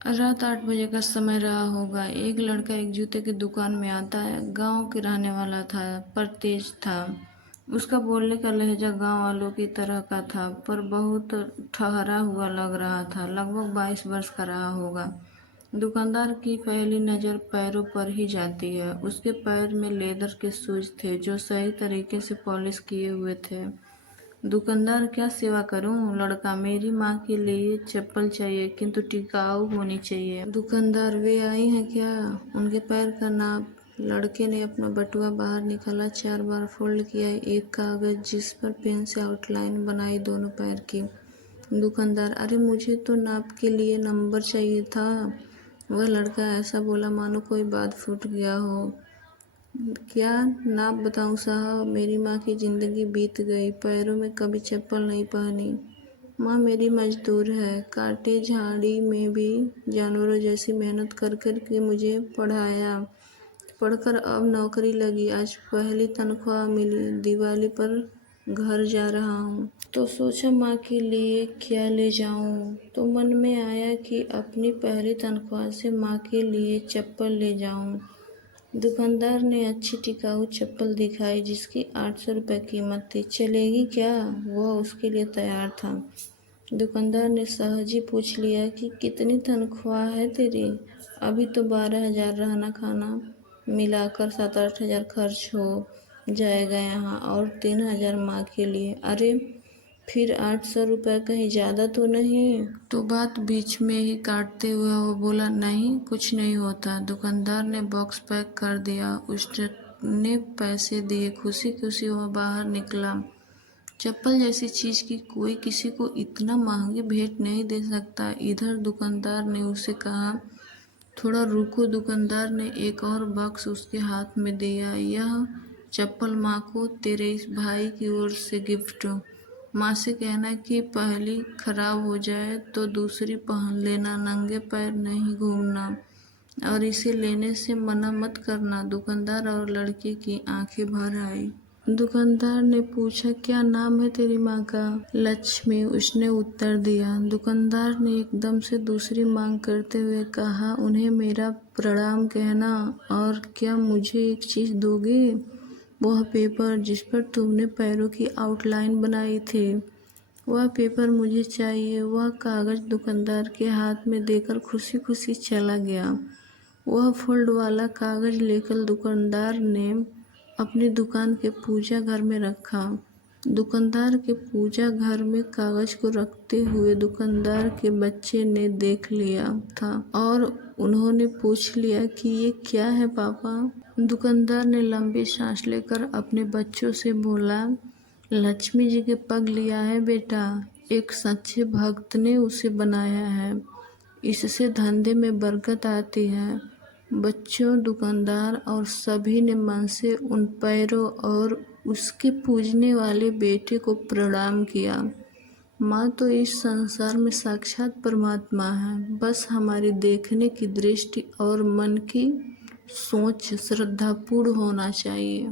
रात 8 बजे का समय रहा होगा। एक लड़का एक जूते की दुकान में आता है। गांव के रहने वाला था, पर तेज था। उसका बोलने का लहजा गांव वालों की तरह का था, पर बहुत ठहरा हुआ लग रहा था। लगभग 22 वर्ष का रहा होगा। दुकानदार की पहली नज़र पैरों पर ही जाती है। उसके पैर में लेदर के शूज थे, जो सही तरीके से पॉलिश किए हुए थे। दुकानदार, क्या सेवा करूं? लड़का, मेरी माँ के लिए चप्पल चाहिए, किंतु टिकाऊ होनी चाहिए। दुकानदार, वे आई हैं क्या? उनके पैर का नाप। लड़के ने अपना बटुआ बाहर निकाला, 4 बार फोल्ड किया एक कागज, जिस पर पेन से आउटलाइन बनाई दोनों पैर की। दुकानदार, अरे मुझे तो नाप के लिए नंबर चाहिए था। वह लड़का ऐसा बोला मानो कोई बात फूट गया हो। क्या नाप बताऊं साहब? मेरी माँ की जिंदगी बीत गई, पैरों में कभी चप्पल नहीं पहनी। माँ मेरी मजदूर है, काटे झाड़ी में भी जानवरों जैसी मेहनत कर कर के मुझे पढ़ाया। पढ़कर अब नौकरी लगी, आज पहली तनख्वाह मिली, दिवाली पर घर जा रहा हूँ। तो सोचा माँ के लिए क्या ले जाऊँ। तो मन में आया कि अपनी पहली तनख्वाह से माँ के लिए चप्पल ले जाऊँ। दुकानदार ने अच्छी टिकाऊ चप्पल दिखाई, जिसकी 800 रुपये कीमत थी। चलेगी क्या? वह उसके लिए तैयार था। दुकानदार ने सहज ही पूछ लिया कि कितनी तनख्वाह है तेरी? अभी तो 12,000 रहना खाना मिलाकर 7-8 हज़ार खर्च हो जाएगा यहाँ, और 3,000 माँ के लिए। अरे फिर 800 रुपये कहीं ज़्यादा तो नहीं? तो बात बीच में ही काटते हुए वो बोला, नहीं कुछ नहीं होता। दुकानदार ने बॉक्स पैक कर दिया, उसने पैसे दिए, खुशी खुशी वह बाहर निकला। चप्पल जैसी चीज़ की कोई किसी को इतना महंगी भेंट नहीं दे सकता। इधर दुकानदार ने उसे कहा, थोड़ा रुको। दुकानदार ने एक और बॉक्स उसके हाथ में दिया। यह चप्पल माँ को तेरे इस भाई की ओर से गिफ्ट। माँ से कहना कि पहली खराब हो जाए तो दूसरी पहन लेना, नंगे पैर नहीं घूमना, और इसे लेने से मना मत करना। दुकानदार और लड़के की आंखें भर आई। दुकानदार ने पूछा, क्या नाम है तेरी माँ का? लक्ष्मी, उसने उत्तर दिया। दुकानदार ने एकदम से दूसरी मांग करते हुए कहा, उन्हें मेरा प्रणाम कहना, और क्या मुझे एक चीज़ दोगे? वह पेपर जिस पर तुमने पैरों की आउटलाइन बनाई थी, वह पेपर मुझे चाहिए। वह कागज दुकानदार के हाथ में देकर खुशी खुशी चला गया। वह फोल्ड वाला कागज लेकर दुकानदार ने अपनी दुकान के पूजा घर में रखा। दुकानदार के पूजा घर में कागज को रखते हुए दुकानदार के बच्चे ने देख लिया था, और उन्होंने पूछ लिया कि ये क्या है पापा? दुकानदार ने लंबी सांस लेकर अपने बच्चों से बोला, लक्ष्मी जी के पग लिया है बेटा, एक सच्चे भक्त ने उसे बनाया है, इससे धंधे में बरकत आती है। बच्चों, दुकानदार और सभी ने मन से उन पैरों और उसके पूजने वाले बेटे को प्रणाम किया। माँ तो इस संसार में साक्षात परमात्मा है, बस हमारी देखने की दृष्टि और मन की सोच श्रद्धापूर्ण होना चाहिए।